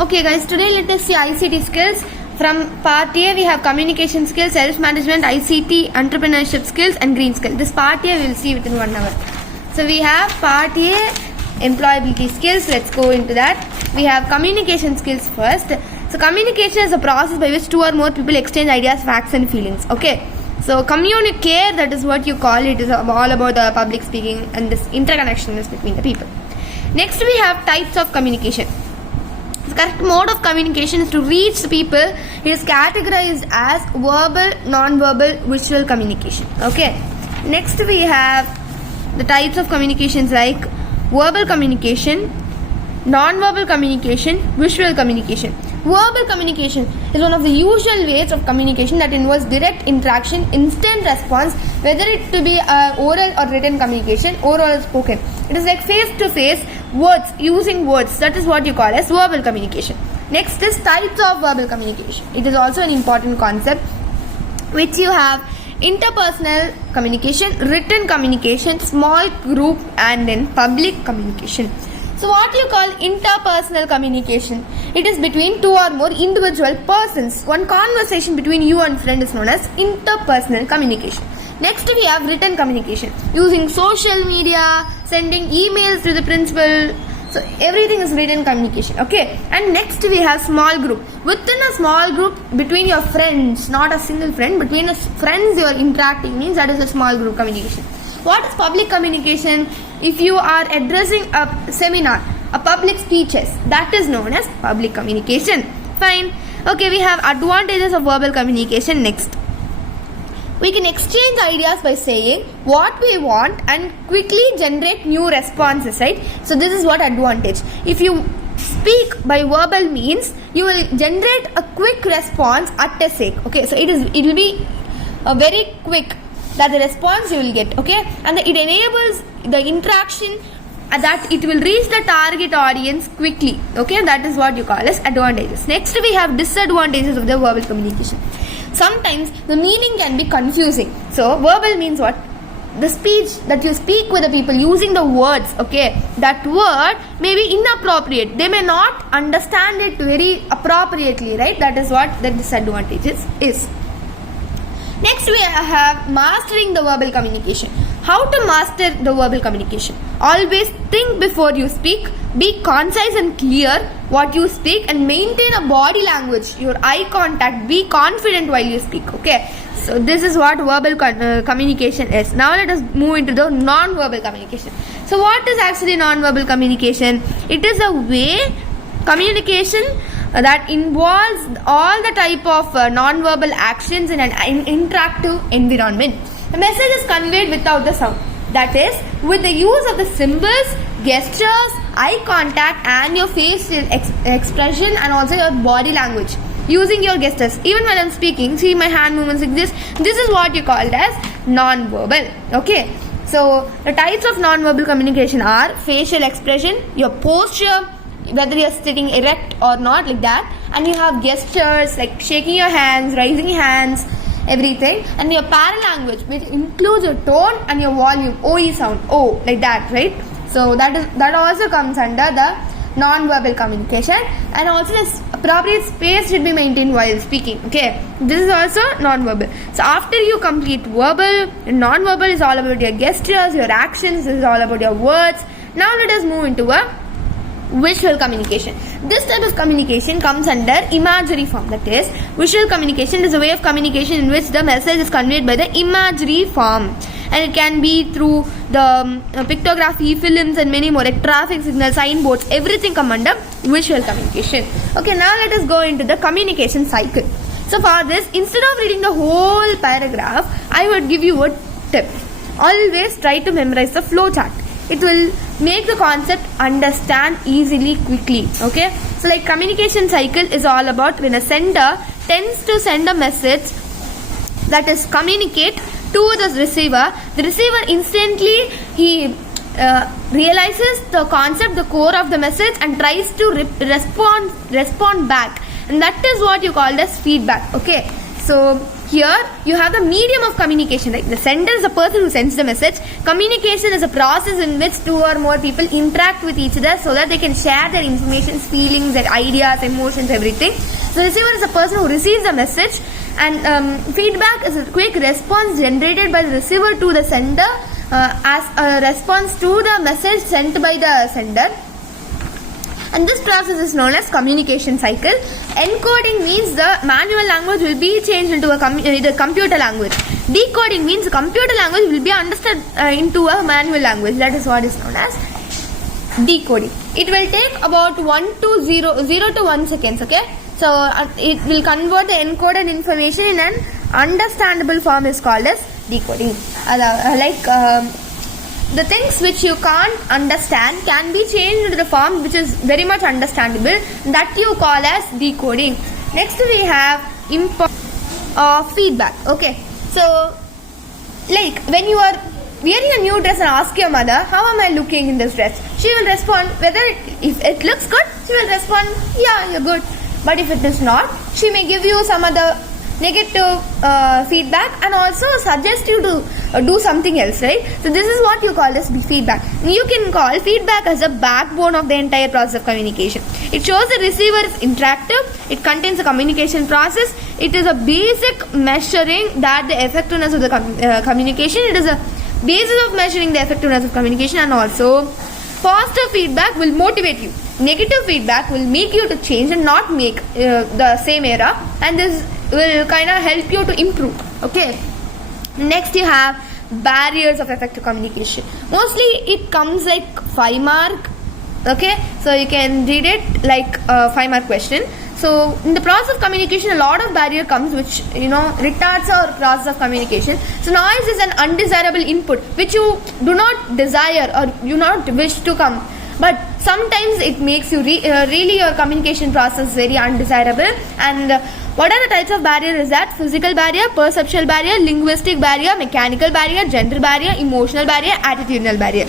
Okay guys, today let us see ICT skills. From part A we have communication skills, self-management, ICT, entrepreneurship skills and green skill. This part A we will see within 1 hour. So we have part A, employability skills. Let's go into that. We have communication skills first. So communication is a process by which two or more people exchange ideas, facts and feelings. Okay. So communicate, that is what you call it, is all about the public speaking and this interconnectedness between the people. Next we have types of communication. The correct mode of communication is to reach the people. It is categorized as verbal, non-verbal, visual communication. Okay. Next we have the types of communications like verbal communication, non-verbal communication, visual communication. Verbal communication is one of the usual ways of communication that involves direct interaction, instant response, whether it to be oral or written communication, oral or spoken. It is like face-to-face words, using words. That is what you call as verbal communication. Next is types of verbal communication. It is also an important concept, which you have interpersonal communication, written communication, small group and then public communication. So what you call interpersonal communication? It is between two or more individual persons. One conversation between you and friend is known as interpersonal communication. Next we have written communication, using social media, sending emails to the principal. So everything is written communication. Okay. And next we have small group. Within a small group, between your friends, not a single friend, between friends you are interacting, means that is a small group communication. What is public communication? If you are addressing a seminar, a public speeches, that is known as public communication. Fine. Okay, we have advantages of verbal communication next. We can exchange ideas by saying what we want and quickly generate new responses, right? So this is what advantage. If you speak by verbal means, you will generate a quick response at a sake. Okay, so it will be a very quick that the response you will get. Okay, and it enables the interaction that it will reach the target audience quickly. Okay, that is what you call as advantages. Next we have disadvantages of the verbal communication. Sometimes the meaning can be confusing. So verbal means what? The speech that you speak with the people using the words. Okay, that word may be inappropriate. They may not understand it very appropriately, right? That is what the disadvantages is. Next we have mastering the verbal communication. How to master the verbal communication? Always think before you speak, be concise and clear what you speak and maintain a body language, your eye contact, be confident while you speak. Okay, so this is what verbal communication is. Now let us move into the non-verbal communication. So what is actually non-verbal communication? It is a way communication that involves all the type of non-verbal actions in an interactive environment. The message is conveyed without the sound. That is, with the use of the symbols, gestures, eye contact and your facial expression and also your body language. Using your gestures. Even when I am speaking, see my hand movements like this. This is what you called as non-verbal. Okay. So, the types of non-verbal communication are facial expression, your posture, whether you are sitting erect or not, like that, and you have gestures like shaking your hands, raising hands, everything, and your paralanguage, which includes your tone and your volume, OE sound, O, like that, right? So that also comes under the non-verbal communication, and also the appropriate space should be maintained while speaking. Okay, this is also non-verbal. So after you complete verbal, non-verbal is all about your gestures, your actions. This is all about your words. Now let us move into a visual communication. This type of communication comes under imagery form. That is, visual communication is a way of communication in which the message is conveyed by the imagery form, and it can be through the pictography, films and many more, like traffic signals, signboards, everything come under visual communication. Okay, now let us go into the communication cycle. So for this, instead of reading the whole paragraph, I would give you a tip. Always try to memorize the flow chart. It will make the concept understand easily, quickly. Okay, so like communication cycle is all about when a sender tends to send a message, that is communicate to the receiver instantly realizes the concept, the core of the message, and tries to respond back, and that is what you call as feedback. Okay, so here you have the medium of communication, right? The sender is the person who sends the message. Communication is a process in which two or more people interact with each other so that they can share their information, feelings, their ideas, emotions, everything. The receiver is the person who receives the message, and feedback is a quick response generated by the receiver to the sender as a response to the message sent by the sender. And this process is known as communication cycle. Encoding means the manual language will be changed into a computer language. Decoding means the computer language will be understood into a manual language. That is what is known as decoding. It will take about 0 to 1 seconds. Okay, so it will convert the encoded information in an understandable form is called as decoding. The things which you can't understand can be changed into the form which is very much understandable, that you call as decoding. Next we have feedback. Okay, so like when you are wearing a new dress and ask your mother, how am I looking in this dress? She will respond, if it looks good, she will respond, yeah, you're good. But if it is not, she may give you some other negative feedback and also suggest you to do something else, right? So this is what you call as feedback. You can call feedback as a backbone of the entire process of communication. It shows the receiver is interactive. It contains a communication process. It is a basic measuring that the effectiveness of the communication. It is a basis of measuring the effectiveness of communication, and also positive feedback will motivate you. Negative feedback will make you to change and not make the same error, and this will kind of help you to improve. Okay, next you have barriers of effective communication. Mostly it comes like 5 mark. Okay, so you can read it like a 5 mark question. So in the process of communication, a lot of barrier comes which retards our process of communication. So noise is an undesirable input which you do not desire or you not wish to come, but sometimes it makes you really your communication process very undesirable. And what are the types of barrier is that physical barrier, perceptual barrier, linguistic barrier, mechanical barrier, gender barrier, emotional barrier, attitudinal barrier.